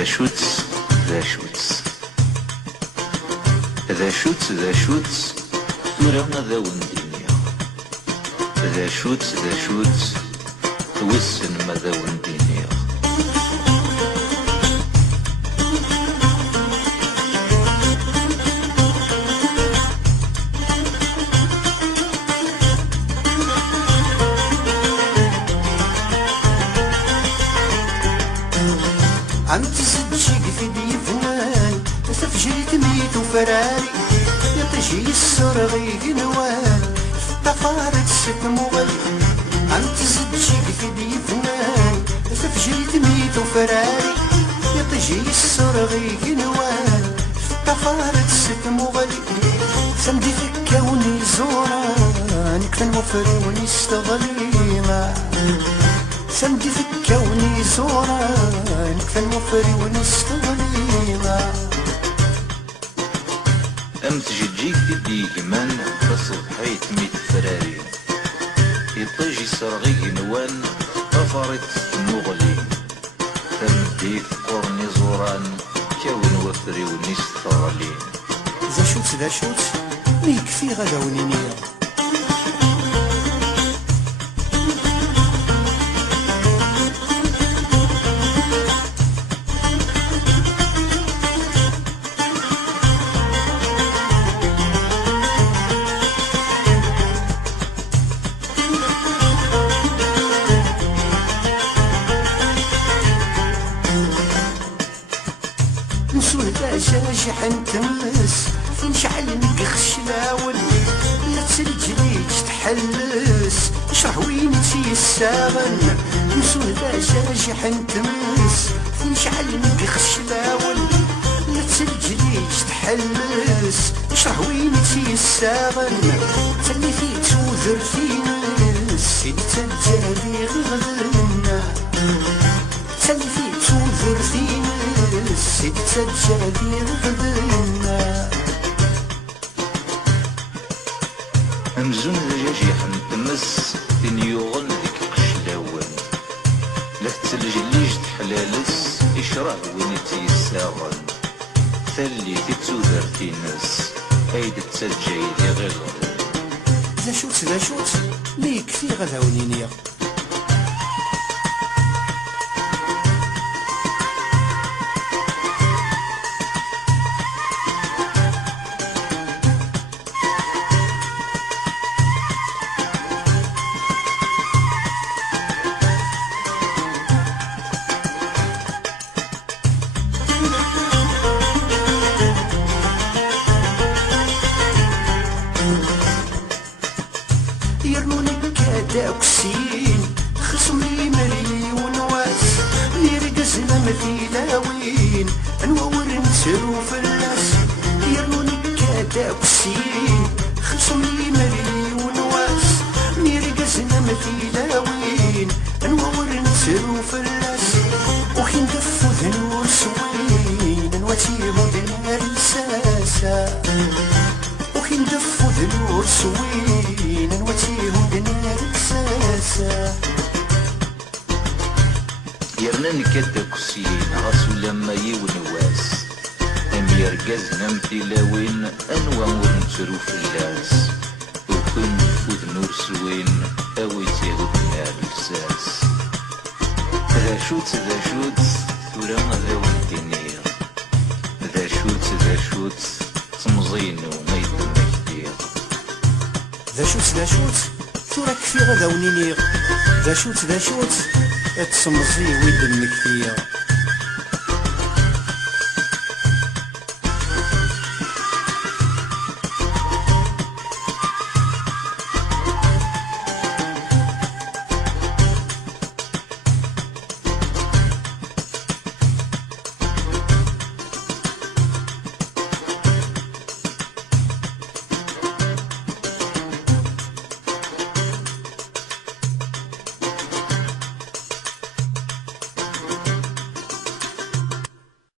ذا شوتس ذا شوتس ذا شوتس ذا شوتس ثورة ذا وندينيا ذا شوتس ذا شوتس توسن ما ذا وندينيا عم تسجق في دي فنان تفجري تميت وفراري يطجي السرغي جنوان طفارة ست مغلي عم تسجق في دي فنان تفجري تميت وفراري يطجي السرغي جنوان طفارة ست مغلي سمدي في كوني زوران كفن وفري ونستغلي سمدي في كوني زوران كفن وفري ونستغلينا أم تجيك تدي كمان تصبحيت ميت فراري يطيجي سرغي نوان طفرت مغلي تمدي في قرني زوران كون وفري ونستغلين ذا شوت ميكفي غدا ونينيا نسول باشا حنتمس فين شعل نقخش لاول لا تسلجليج تحلس اشرح وين تي الساغن نسول باشا حنتمس فين شعل نقخش لاول لا تسلجليج تحلس اشرح وين تي الساغن تلي في توذر في نس سيدي تجالي غدرنا تلي في توذر في نس سجادي غدنا أمزون دجاجي حنتمس إن يغن ذيك قشلاون لا تسلجليج تحلالس إشراه وين تيساغن ثلي تتوذر في ناس أيد تسجي لي غير ذا شوت ليك في غدا ونينيا يرنوني كداكسين خصمي مليون واس يرقزنا مثيلاوين نور نسرو في الناس يرنوني كداكسين خصمي مليون واس يرقزنا مثيلاوين نور نسرو في الناس وحين دفو ذنور سوين نواتيهم دنيا الساسا وحين دفو ذنور سوين نواتيهم دنيا الساسا يرناني كداكسين غاسو لما يونواس أم يرقزنا مثيلاوين أنوا ونسرو في اللاس وكن فوذ نور سوين أويت يهودنا الساس ذا شوت ثورة ذا ودينيا ذا شوت تمزين وما يدنا كتير ذا شوت ثورة كفي غدا ونينيغ ذا شوت تسمزي ويدن كتير